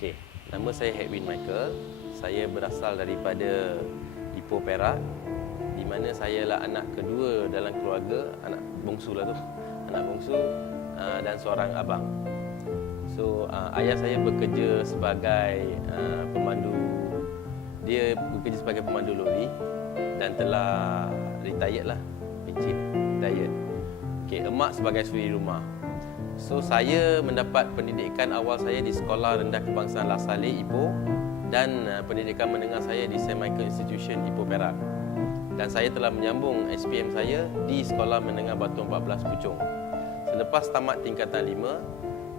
Okey, nama saya Hedwin Michael. Saya berasal daripada Ipoh Perak, di mana saya lah anak kedua dalam keluarga, anak bongsu lah tu. Anak bongsu dan seorang abang. So, ayah saya bekerja sebagai pemandu. Dia bekerja sebagai pemandu lori dan telah retired lah, pencit, retired. Okey, emak sebagai suri rumah. So, saya mendapat pendidikan awal saya di Sekolah Rendah Kebangsaan La Salle, Ipoh, dan pendidikan menengah saya di St. Michael Institution, Ipoh Perak. Dan saya telah menyambung SPM saya di Sekolah Menengah Batu 14, Puchong. Selepas tamat tingkatan 5,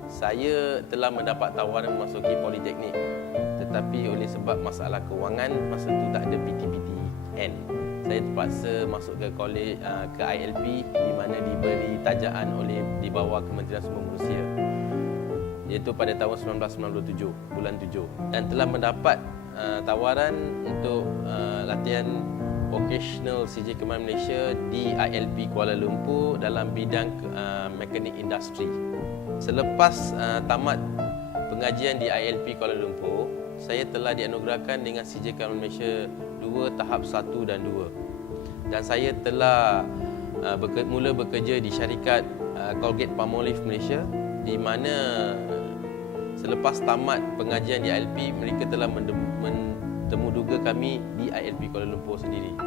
saya telah mendapat tawaran memasuki Politeknik. Tetapi oleh sebab masalah kewangan, masa itu tak ada PTPTN. Saya terpaksa masuk ke college, ke ILP, di mana diberi tajaan oleh di bawah Kementerian Sumber Manusia, iaitu pada tahun 1997, bulan 7, dan telah mendapat tawaran untuk latihan vocational CJ Kemahiran Malaysia di ILP Kuala Lumpur dalam bidang mekanik industri. Selepas tamat pengajian di ILP Kuala Lumpur, saya telah dianugerahkan dengan CJ Kemahiran Malaysia 2 tahap 1 dan 2. Dan saya telah mula bekerja di syarikat Colgate-Palmolive Malaysia, di mana selepas tamat pengajian di ILP, mereka telah mentemuduga kami di ILP Kuala Lumpur sendiri.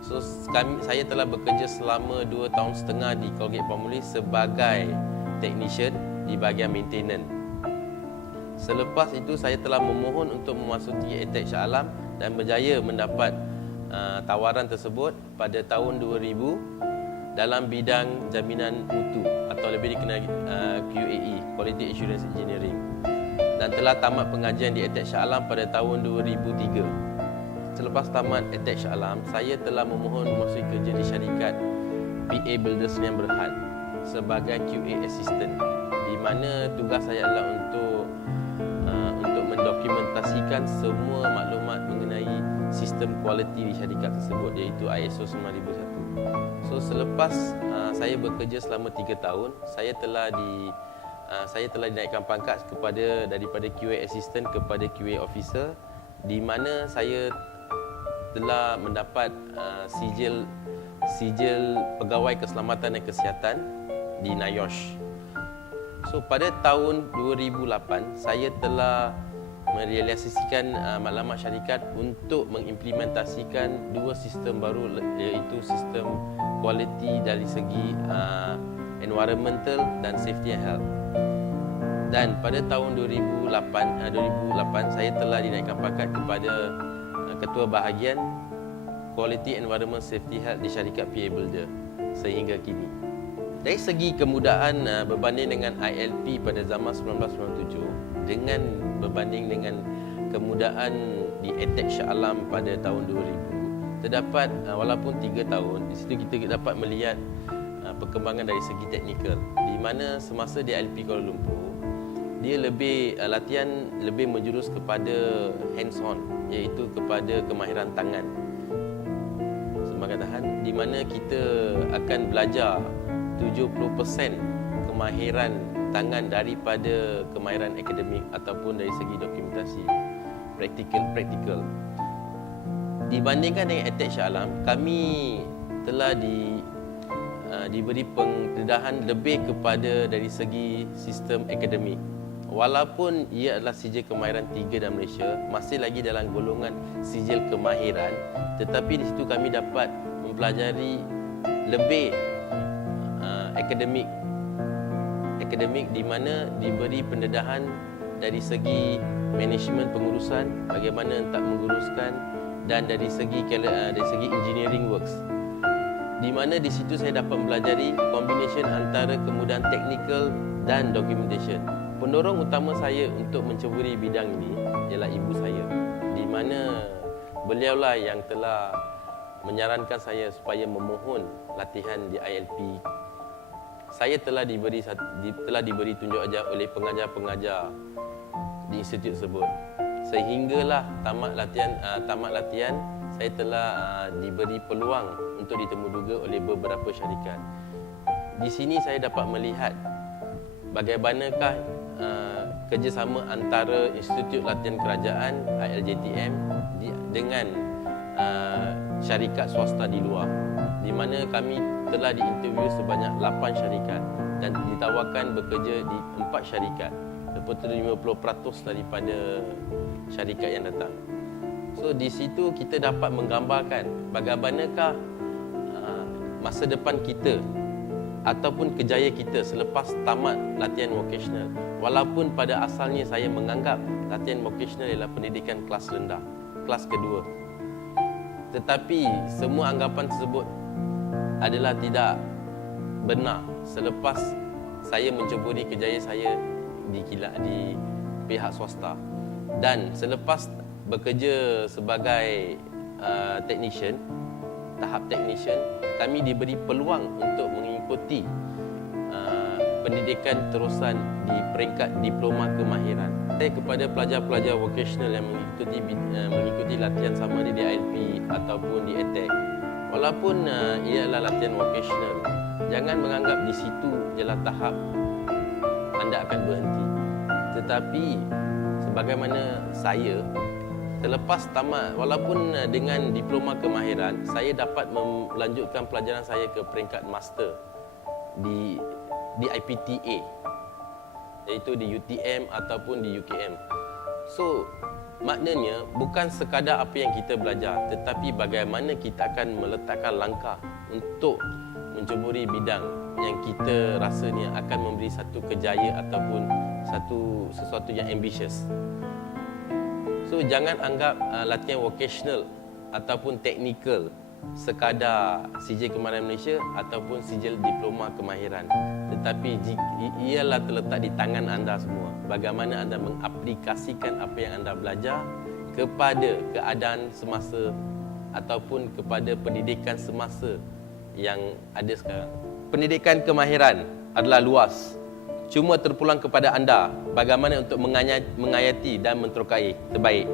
So, saya telah bekerja selama 2 tahun setengah di Colgate-Palmolive sebagai technician di bahagian maintenance. Selepas itu, saya telah memohon untuk memasuki ETH Shah Alam dan berjaya mendapat tawaran tersebut pada tahun 2000 dalam bidang jaminan mutu atau lebih dikenal QAE, Quality Assurance Engineering, dan telah tamat pengajian di ETH Shah Alam pada tahun 2003. Selepas tamat ETH Shah Alam, saya telah memohon memasuki kerja di syarikat PA Builder Sdn Bhd sebagai QA Assistant, di mana tugas saya adalah untuk mendokumentasikan semua maklumat mengenai sistem kualiti di syarikat tersebut, iaitu ISO 9001. So, selepas saya bekerja selama 3 tahun, saya telah dinaikkan pangkat daripada QA Assistant kepada QA Officer, di mana saya telah mendapat sijil Pegawai Keselamatan dan Kesihatan di NIOSH. So, pada tahun 2008, saya telah merealisasikan maklumat syarikat untuk mengimplementasikan 2 sistem baru, iaitu sistem kualiti dari segi environmental dan safety and health. Dan pada tahun 2008 saya telah dinaikkan pangkat kepada ketua bahagian Quality Environment Safety Health di syarikat PA Builder sehingga kini. Dari segi kemudahan berbanding dengan ILP pada zaman 1997 dengan berbanding dengan kemudahan di ETH Shah Alam pada tahun 2000, terdapat walaupun 3 tahun, di situ kita dapat melihat perkembangan dari segi teknikal, di mana semasa di ILP Kuala Lumpur, dia latihan lebih menjurus kepada hands on, iaitu kepada kemahiran tangan sebagai tahan, di mana kita akan belajar 70% kemahiran tangan daripada kemahiran akademik ataupun dari segi dokumentasi praktikal. Dibandingkan dengan ETH Shah Alam, kami telah diberi pendedahan lebih kepada dari segi sistem akademik. Walaupun ia adalah sijil kemahiran 3 dalam Malaysia, masih lagi dalam golongan sijil kemahiran, tetapi di situ kami dapat mempelajari lebih akademik, di mana diberi pendedahan dari segi manajemen pengurusan, bagaimana hendak menguruskan, dan dari segi engineering works, di mana di situ saya dapat mempelajari kombinasi antara kemudahan teknikal dan documentation. Pendorong utama saya untuk menceburi bidang ini ialah ibu saya, di mana beliaulah yang telah menyarankan saya supaya memohon latihan di ILP. Saya telah diberi tunjuk ajar oleh pengajar-pengajar di institut tersebut. Sehinggalah tamat latihan, saya telah diberi peluang untuk ditemuduga oleh beberapa syarikat. Di sini saya dapat melihat bagaimanakah kerjasama antara Institut Latihan Kerajaan ILJTM dengan syarikat swasta di luar, di mana kami telah diinterview sebanyak 8 syarikat dan ditawarkan bekerja di 4 syarikat, seperti 50% daripada syarikat yang datang. So di situ kita dapat menggambarkan bagaimanakah masa depan kita ataupun kejayaan kita selepas tamat latihan vocational. Walaupun pada asalnya saya menganggap latihan vocational ialah pendidikan kelas rendah, kelas kedua. Tetapi semua anggapan tersebut adalah tidak benar selepas saya menceburi kejayaan saya di pihak swasta. Dan selepas bekerja sebagai technician, tahap technician, kami diberi peluang untuk mengikuti pendidikan terusan di peringkat diploma kemahiran. Saya kepada pelajar-pelajar vocational yang mengikuti latihan sama di DILP ataupun di ETEC, walaupun ia adalah latihan vocational, jangan menganggap di situ ialah tahap anda akan berhenti. Tetapi sebagaimana saya selepas tamat, walaupun dengan diploma kemahiran, saya dapat melanjutkan pelajaran saya ke peringkat master di IPTA, iaitu di UTM ataupun di UKM. So, maknanya bukan sekadar apa yang kita belajar, tetapi bagaimana kita akan meletakkan langkah untuk menceburi bidang yang kita rasanya akan memberi satu kejayaan ataupun sesuatu yang ambitious. So, jangan anggap latihan vocational ataupun teknikal sekadar sijil kemahiran Malaysia ataupun sijil diploma kemahiran, tetapi ialah terletak di tangan anda semua. Bagaimana anda mengaplikasikan apa yang anda belajar kepada keadaan semasa ataupun kepada pendidikan semasa yang ada sekarang. Pendidikan kemahiran adalah luas. Cuma terpulang kepada anda bagaimana untuk mengayati dan menterokai terbaik.